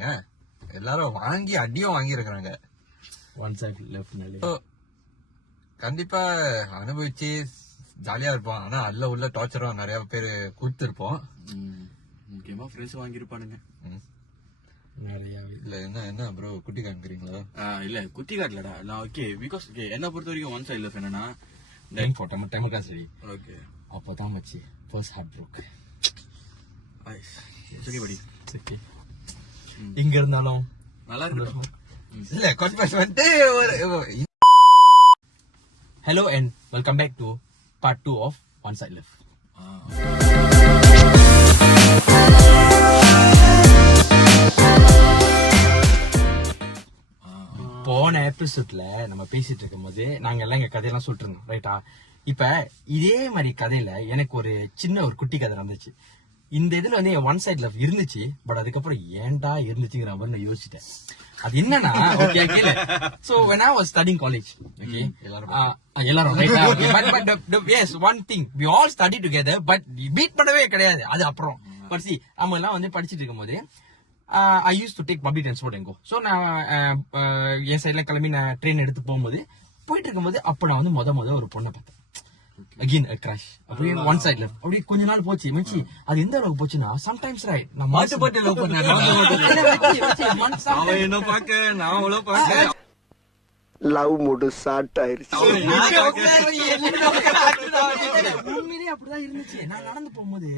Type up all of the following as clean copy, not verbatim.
இருக்காங்க, எல்லாரும் வாங்கி அடியும் வாங்கி இருக்கிறாங்க. கண்டிப்பா அனுபவிச்சு ஜாலியா இருப்போம். ஆனா அதுல உள்ள டார்ச்சரும் நிறைய பேர் கொடுத்துருப்போம். முக்கியமா ஃப்ரெண்ட்ஸ் வாங்கிருப்பானுங்க. இல்ல என்ன ப்ரோ குட்டி காமிக்கிறீங்களா? இல்ல குட்டி காட்டலடா. நான் ஓகே பிகாஸ் என்ன பொறுத்த வரைக்கும் ஒன் சைட் லவ் என்னன்னா ஓகே அப்பதான் மச்சி ஃபர்ஸ்ட் ஹார்ட் ப்ரோக். சரி படி இங்க இருந்தாலும் நல்லா இருக்கும். இல்ல கொஞ்சம் வந்துட்டு hello and welcome back to part 2 of one side love. போன எபிசோட்ல நம்ம பேசிட்டு இருக்கும் போது நாங்க எல்லாம் எங்க கதையெல்லாம் சொல்லிட்டு இருந்தோம், ரைட்டா? இப்ப இதே மாதிரி கதையில எனக்கு ஒரு சின்ன ஒரு குட்டி கதை நடந்துச்சு. இந்த இதுல வந்து என் ஒன் சைட் லவ் இருந்துச்சு, பட் அதுக்கப்புறம் ஏன்டா இருந்துச்சுங்கிற மாதிரி நான் யோசிச்சிட்டேன். அது என்னன்னா, ஓகே கேளு. So when I was studying college, okay, எல்லாரும் ரைட்டா? but yes, one thing, we all study together, but meet பண்ணவே கிடையாது. அது அப்புறம் பட் see நம்ம எல்லாம் வந்து படிச்சிட்டு இருக்கும்போது I used to take public transport and go. So நான் என் சைட்ல கிளம்பி நான் ட்ரெயின் எடுத்து போயிட்டு இருக்கும்போது அப்ப நான் வந்து முத ஒரு பொண்ணை பார்த்தேன். Again crash. அப்படியே ஒன் சைட்ல அப்படியே கொஞ்ச நாள் போச்சு மச்சி. அது எந்த அளவுக்கு போச்சுன்னா சம்டைம்ஸ் ரைட் நான் மாட்டுப்பட்டு லவ் பண்ணேன். என்ன பாக்க நான் அவ்வளவு பாக்க லவ் மூடு ஸ்டார்ட் ஆயிருச்சு. உண்மையிலேயே அப்படிதான் இருந்துச்சு. நான் நடந்து போகும்போது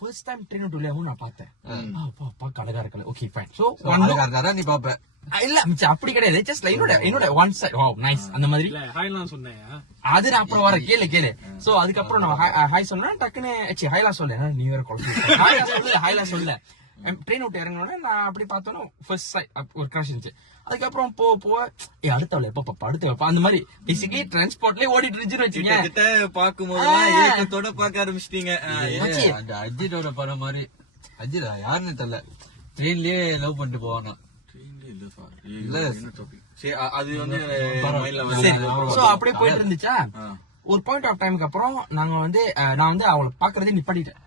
ஃபர்ஸ்ட் டைம் ட்ரெயின் விட்டு வெளியாகும் நான் பார்த்தேன். அப்பா கடகா இருக்கல. Okay fine. சோ கடகா நீ பாப்ப இல்ல மிச்ச அப்படி கிடையாது. ஜஸ்ட் என்னோட ஒன் சைட் வாவ் நைஸ் அந்த மாதிரி ஹைலாம் சொன்னேன். அது நான் அப்புறம் வர கேளு. சோ அதுக்கப்புறம் நான் ஹாய் சொன்னா டக்குன்னு ஹைலா சொல்ல நீ வேற குழந்தை ஹைலா சொல்ல ட்ரெயின் விட்டு இறங்கினோட நான் அப்படி பார்த்தோன்னா ஃபர்ஸ்ட் சைட் ஒரு கிராஷ் இருந்துச்சு. அதுக்கப்புறம் போக அடுத்தவள எப்ப அந்த மாதிரி பேசிக்கலி டிரான்ஸ்போர்ட்லயே ஓடிட்டு இருந்துச்சுன்னு வச்சுக்கோங்க. பாக்கும்போது ஏக்கத்தோட பாக்க ஆரம்பிச்சிட்டீங்க. அஜித்தோட படம் மாதிரி. அஜித் யாருன்னு தெரியல, ட்ரெயின்லயே லவ் பண்ணிட்டு போவானா? அது வந்து அப்படியே போயிட்டு இருந்துச்சா. ஒரு பாயிண்ட் ஆஃப் டைமுக்கு அப்புறம் நான் வந்து அவளை பாக்குறதே நிப்பாட்டிட்டேன்.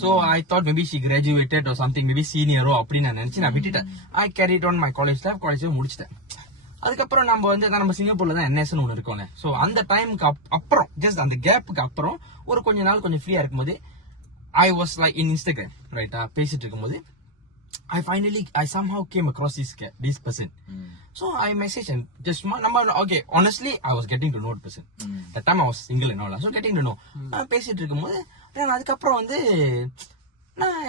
So I thought maybe she graduated or something, maybe சீனியரோ அப்படின்னு நான் நினைச்சு நான் விட்டுட்டேன். I carried on my college முடிச்சிட்டேன். அதுக்கப்புறம் நம்ம சிங்கப்பூர்ல தான் என்எஸ்ன்னு ஒண்ணு இருக்கோம்ல. சோ அந்த டைமுக்கு அப்புறம் ஜஸ்ட் அந்த கேப்புக்கு அப்புறம் ஒரு கொஞ்ச நாள் கொஞ்சம் ஃப்ரீயா இருக்கும்போது I was like in Instagram, ரைட்டா? பேசிட்டு இருக்கும்போது I somehow came across this person. So I messaged and just okay, honestly I was getting to know the person. That time I was single and all, so getting to know. நான் பேசிட்டு இருக்கும்போது அதுக்கப்புறம் வந்து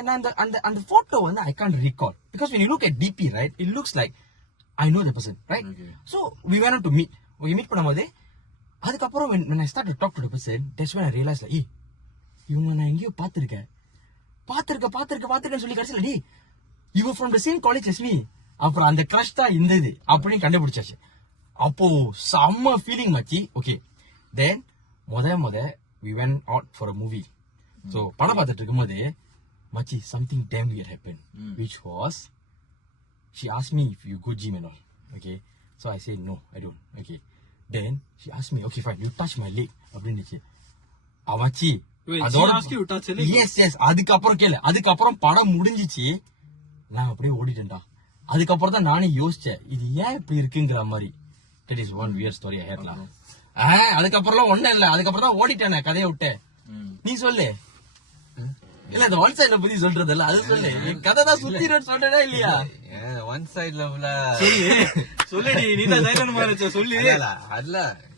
நான் அந்த photo வந்து I can't recall because when you look at DP, right, it looks like I know the person, right? So we went on to meet. We meet பண்ணும்போது அதுக்கப்புறம் when I started to talk to the person, that's when I realized like இவங்க நான் எங்கேயோ பாத்துருக்கேன்னு சொல்லி கடைசியில் டேய் you were from the same college as me. அப்புறம் அந்த கிரஷ் தான் இருந்தது அப்படின்னு கண்டுபிடிச்சாச்சு. அப்போ செம்ம ஃபீலிங் மச்சி. ஓகே தென் முத we went out for a movie. So படம் பார்த்துட்டு இருக்கும்போது மச்சி something damn weird happened, which was she asked me if you go gym and all. Okay, so I said no I don't. Okay, then she asked me okay fine you touch my leg அப்படின்னுச்சு. மச்சி yes அதுக்கப்புறம் படம் முடிஞ்சிச்சு. நான் அப்படியே ஓடிட்டேன்டா. அதுக்கப்புறம் தான் நானே யோசிச்சேன் இது ஏன் இப்படி இருக்குங்கிற மாதிரி. That is one weird story I had lah. அதுக்கப்புறம் ஒண்ணும் இல்ல, அதுக்கப்புறம் தான் ஓடிட்டேன் கதையை விட்டேன். நீ சொல்லு. இல்ல அந்த ஒன் சைட்ல பத்தி சொல்றதில்ல அது சொல்லு. கதை தான் சுத்திரன்னு சொல்றதா இல்லையா? ஒன் சைட்ல சொல்லுடி நீ தான் தைரியம் மாதிரி சொல்லு. அதுல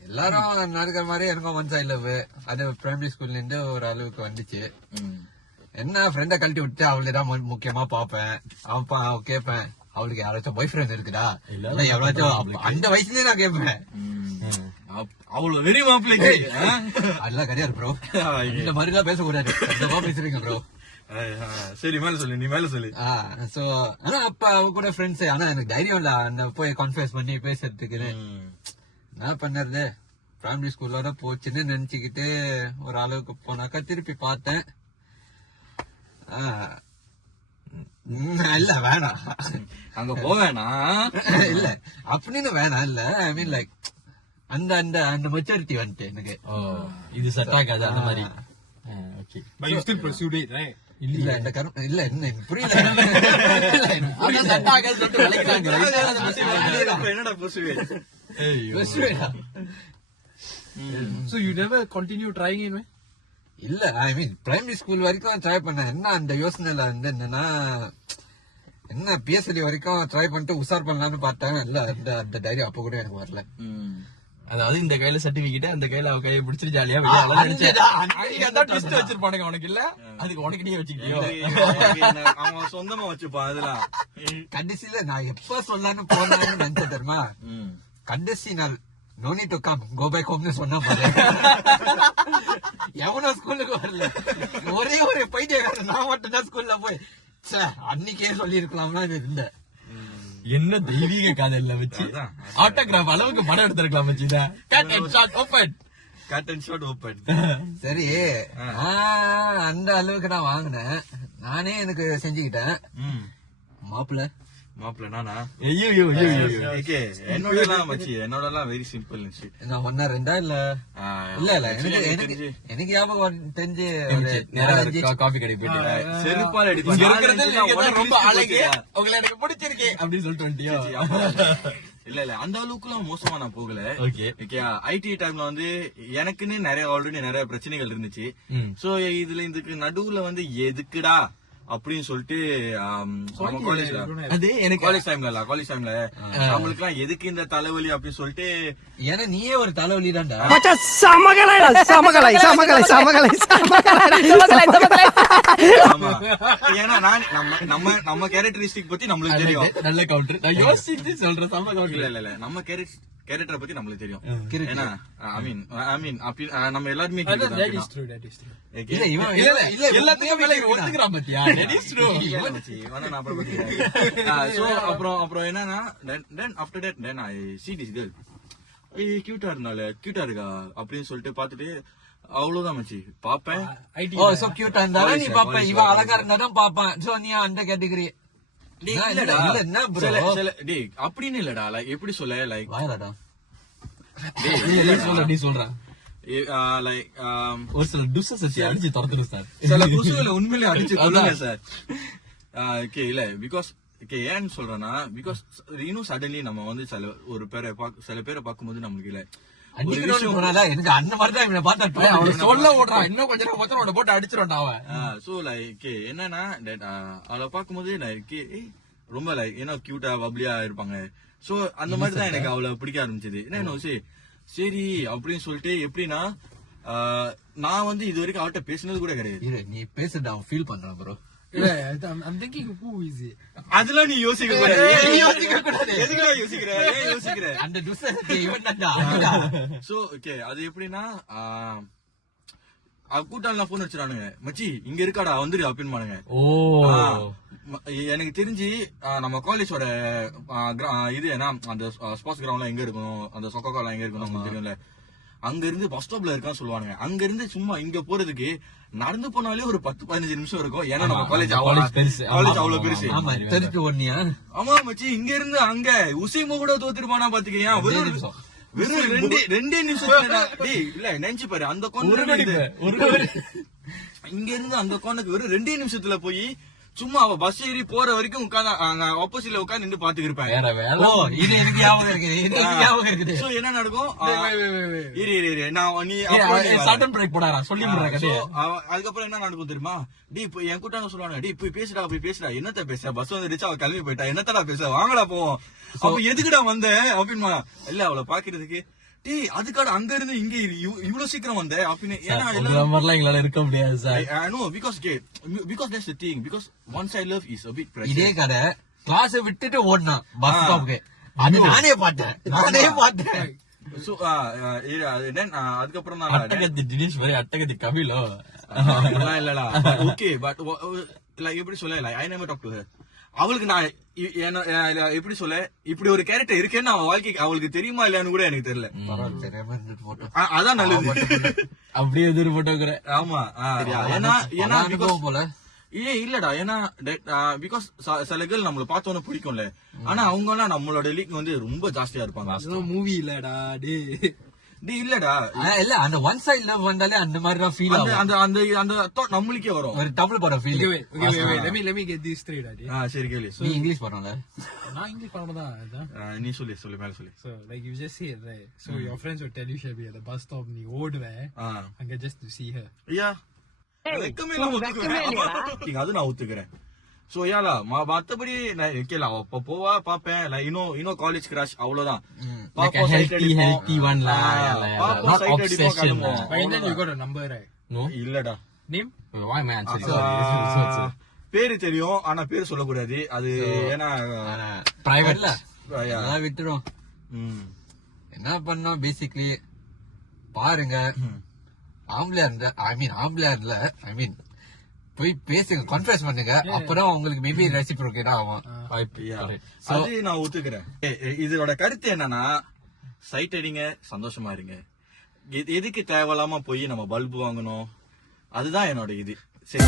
எல்லாரும் நடக்கிற மாதிரி எனக்கும் ஒன் சைட்ல அது பிரைமரி ஸ்கூல்ல இருந்து ஒரு அளவுக்கு வந்துச்சு. என்ன ஃப்ரெண்ட கழட்டி விட்டு அவளுதான் முக்கியமா பாப்பேன். அவன் கேட்பேன் அவளுக்கு யாராச்சும் பாய் ஃப்ரெண்ட் இருக்குதா இல்ல எவ்வளவு அந்த வயசுலயே நான் கேட்பேன். அவ்வளவு வெறி மாப்பிள்ளைக்கு அதெல்லாம் கிடையாது ப்ரோ. இந்த மாதிரி எல்லாம் பேசக்கூடாது. பேசுறீங்க ப்ரோ. சரி மேல சொல்லு, நீ மேல சொல்லு. சோ ஆனா அப்ப அவ கூட ஃப்ரெண்ட்ஸ். ஆனா எனக்கு தைரியம் இல்ல அந்த போய் கான்ஃபரன்ஸ் பண்ணி பேசுறதுக்கு. என்ன பண்ணறது, பிரைமரி ஸ்கூல்லோட போச்சுன்னு நினைச்சுக்கிட்டு ஒரு அளவுக்கு போனாக்கா திருப்பி பார்த்தேன். இல்ல வேணாம் அங்க போவேனா இல்ல அப்படின்னு வேணாம் இல்ல. ஐ மீன் லைக் அந்த அந்த அந்த மெச்சூரிட்டி வந்துட்டு எனக்கு இது செட் ஆகாது அந்த மாதிரி. But you still pursued it, right? இல்ல இந்த இல்ல என்ன புரியல. அதான் set ஆகாதுன்னு சொல்லிட்டு விலகிட்டாங்க. என்னடா persuade? So you never continue trying it, man? இல்ல ஐ மீன் பிரைமரி ஸ்கூல் வரைக்கும் ட்ரை பண்ணேன். என்ன அந்த யோசனைல வந்து என்னன்னா என்ன பிஎஸ்எல்இ வரைக்கும் ட்ரை பண்ணிட்டு உஷார் பண்ணலாம்னு பார்த்தாங்க. இல்ல அந்த தைரியம் அப்ப கூட எனக்கு வரல. அதாவது இந்த கையில சர்டிபிகேட் அந்த கையில அவ கையை பிடிச்சிட்டு ஜாலியா வெளியே நினைச்சேன் வச்சிருப்பானுங்க உனக்கு இல்ல அதுக்கு உனக்கு நீ வச்சுக்கியோ அவன் சொந்தமா வச்சுப்பான் அதெல்லாம். கடைசியில நான் எப்ப சொல்லலாம்னு போனான்னு நினைச்சேன் தெரியுமா, கடைசி நாள் no need to come go back ஹோம்னு சொன்னா பாரு. எவனோ ஸ்கூலுக்கு வரல, ஒரே ஒரு பைத்தியக்காரன் நான் மட்டும் தான் ஸ்கூல்ல போய் அன்னைக்கே சொல்லி இருக்கலாம்னா இருந்தேன். என்ன தெய்வீக காதல்ல வச்சு ஆட்டோகிராஃப் அளவுக்கு படம் எடுத்திருக்கலாம் வச்சு கட் அண்ட் ஷாட் ஓபன். சரி அந்த அளவுக்கு நான் வாங்கினேன், நானே எனக்கு செஞ்சுக்கிட்டேன். மாப்பிள்ள நானா ஐயோ என்னோடலாம் வெரி சிம்பிள். நான் ஒன்னா ரெண்டா இல்ல எனக்கு ஞாபகம் தெரிஞ்சு காபி கடை போயிட்டு செருப்பால் ரொம்ப அழகு உங்களை எனக்கு பிடிச்சிருக்கே அப்படின்னு சொல்லிட்டு வந்துட்டியோ? இல்ல அந்த அளவுக்கு எல்லாம் மோசமா நான் போகல. ஐடி டைம்ல வந்து எனக்குன்னு ஆல்ரெடி நிறைய பிரச்சனைகள் இருந்துச்சு. சோ இதுக்கு நடுவுல வந்து எதுக்குடா அப்படின்னு சொல்லிட்டு காலேஜ் டைம்ல அவங்களுக்கு எல்லாம் எதுக்கு இந்த தலைவலி அப்படின்னு சொல்லிட்டு, ஏன்னா நீயே ஒரு தலைவலி தான்டா. ஏன்னா நம்ம கேரக்டரிஸ்டிக் பத்தி நம்மளுக்கு தெரியும். நல்ல கவுண்டர் சொல்றேன். இல்ல நம்ம கேரக்டரை பத்தி நம்மளுக்கு தெரியும். ஏன்னா ஐ மீன் நம்ம எல்லாருமே எல்லாத்துக்கும் மேல ஒத்துக்கிறான் பாத்தியா? அப்புறம் என்னன்னா after that then I see this girl. கியூட்டா இருக்கா அப்படின்னு சொல்லிட்டு பாத்துட்டு அவ்வளவுதான் மச்சி பாப்பேன். நீ பாப்ப, இவ அழகா இருந்தாதான் பாப்பான். சோ நீ அந்த கேட்டகரி அப்படின்னு இல்லடா. லைக் எப்படி சொல்ல, லைக் நீ சொல்ற லைக் ஒரு சில டுஸ் அடிச்சு துரத்துடும் சார். சில குசுகளை உண்மையிலே அடிச்சு கொள்ளுங்க சார். இல்ல பிகாஸ் ஏன்னு சொல்றேன்னா, பிகாஸ் இன்னும் சடன்லி நம்ம வந்து சில பேரை பார்க்கும்போது நமக்கு இல்ல எனக்கு அந்த மாதிரிதான் பார்த்தா சொல்ல ஓடுறான். இன்னும் கொஞ்ச நேரம் பார்த்தா போட்டு அடிச்சிருவான் அவன். சோ லைக் என்னன்னா அவளை பார்க்கும்போது லைக் ரொம்ப லைக் ஏன்னா கியூட்டா பப்ளியா இருப்பாங்க. சோ அந்த மாதிரிதான் எனக்கு அவளை பிடிக்க ஆரம்பிச்சது. என்ன சரி அப்படின்னு சொல்லிட்டு எப்படின்னா நான் வந்து இது வரைக்கும் அவட்ட பேசினது கூட கிடையாது. நீ பேசுடா, ஃபீல் பண்றான் bro. I'm thinking who is it? அதெல்லாம் நீ யோசிக்க கூடாது. எதுக்குடா யோசிக்கிற? அந்த டுஸ்ஸே இவன் தான்டா. சோ அது எப்படின்னா கூட்டாள போன் வச்சிரானுங்க, மச்சி இங்க இருக்காடா வந்துரு அப்படின்னு. எனக்கு தெரிஞ்சு நம்ம காலேஜோட இது ஏன்னா அந்த ஸ்போர்ட்ஸ் கிரவுண்ட்ல எங்க இருக்கணும், அந்த சொக்கோலாம் எங்க இருக்கணும் தெரியும்ல, அங்க இருந்து பஸ் ஸ்டாப்ல இருக்கான்னு சொல்லுவானுங்க. அங்க இருந்து சும்மா இங்க போறதுக்கு நடந்து போனாலே ஒரு 10-15 நிமிஷம் இருக்கும். ஏன்னா நம்ம காலேஜ் அவ்வளவு பெருசு. ஆமா மச்சி, இங்க இருந்து அங்க உசைமோ கூட தோத்துருப்பானா பாத்துக்கியா? வெறும் 2 நிமிஷம் இல்ல நினைச்சு பாரு. அந்த இங்க இருந்து அந்த கோனுக்கு வெறும் 2 நிமிஷத்துல போய் சும்மா அவ பஸ் ஏறி போற வரைக்கும் உட்காந்து ஆப்போசிட்ல உட்காந்து நின்று பாத்துக்கு இருப்பேன். என்ன நடக்கும்? அதுக்கப்புறம் என்ன நடக்கும் தெரியுமா? என் கூட்டாங்க சொல்லுவாங்க, போய் பேசுடா என்னத்த பேச, பஸ் வந்துருச்சு, அவ கிளம்பி போயிட்டா, என்னத்தடா பேச, வாங்கடா போவோம். அப்ப எதுக்குடா வந்த அப்படின்மா? இல்ல அவளை பாக்குறதுக்கு. அதுக்காக அங்க இருந்து இங்க இவ்வளவு சீக்கிரம் வந்த அப்படின்னு. எங்களால இருக்க முடியாது sir. because that's the thing, because once I love is a bit pressure. இதே கடை கிளாஸ் விட்டுட்டு ஓடுனா பஸ் ஸ்டாப்க்கு, அது நானே பார்த்தேன். So then அதுக்கப்புறம் தான் அட்டகத்தி தினேஷ் வரை அட்டகத்தி கபிலோ இல்லடா. ஓகே பட் லைக் எப்படி சொல்ல, like I never talk to her. அவளுக்கு நான் எப்படி சொல்ல, இப்படி ஒரு கேரக்டர் இருக்கேன்னு அவன் வாழ்க்கைக்கு அவளுக்கு தெரியுமா இல்லையான்னு கூட எனக்கு தெரியல. அதான் நல்லது. அப்படியே எதிர் போட்டோங்கிற. ஆமா ஏன்னா போல இல்லடா. ஏன்னா பிகாஸ் சில கேர்ள் நம்மள பார்த்தோன்னு பிடிக்கும்ல, ஆனா அவங்க எல்லாம் நம்மளோட லீக் வந்து ரொம்ப ஜாஸ்தியா இருப்பாங்க. மூவி இல்லடா டே. டேய் இல்லடா இல்ல அந்த ஒன் சைடு லவ் வந்தாலே அந்த மாதிரி தான் ஃபீல் அந்த ஆகும். அந்த அந்த அந்த thought நம்மளுக்கே வரும். ஒரு டபுள் படம் feel. Okay, wait. Let me get this straight, Adi. சரி கேளு. நீ இங்கிலீஷ் படம்ல. நான் இங்கிலீஷ் படம் தான் அதான். நீ சொல்லு மேல சொல்லு. So like you just said, right? So your friends will tell you she'll be at the bus stop நீ ஓடுவே அங்க just to see her. ஐயா வெக்கமே இல்லாம ஒத்துக்கிறேன். அது நான் ஒத்துக்கிறேன். சோ யாலா மத்தபடி நான் கேளா அப்ப போவா பாப்பேன் இன்னும் காலேஜ் கிராஷ் அவ்வளவுதான். Like a healthy one lah. Not obsession. But then you got a number, right? No? இல்லடா. Name? Why am I answering? பேரு தெரியும் ஆனா பேர் சொல்லக்கூடாது. அது ஏன்னா Private. அதான் விட்டுரும். என்ன பண்ணோம் பேசிக்கலி பாருங்க ஆம்பளையா இல்ல போய் பேசுங்க கான்ஃபரன்ஸ் பண்ணுங்க அப்பதான் உங்களுக்கு மேபி ரெசிப்ரோகேட் ஆகும். அது நான் ஒத்துக்கிறேன். இதோட கருத்து என்னன்னா சைட் அடிங்க சந்தோஷமா இருங்க. எதுக்கு தேவையில்லாம போய் நம்ம பல்பு வாங்கணும் அதுதான் என்னோட இது. சரி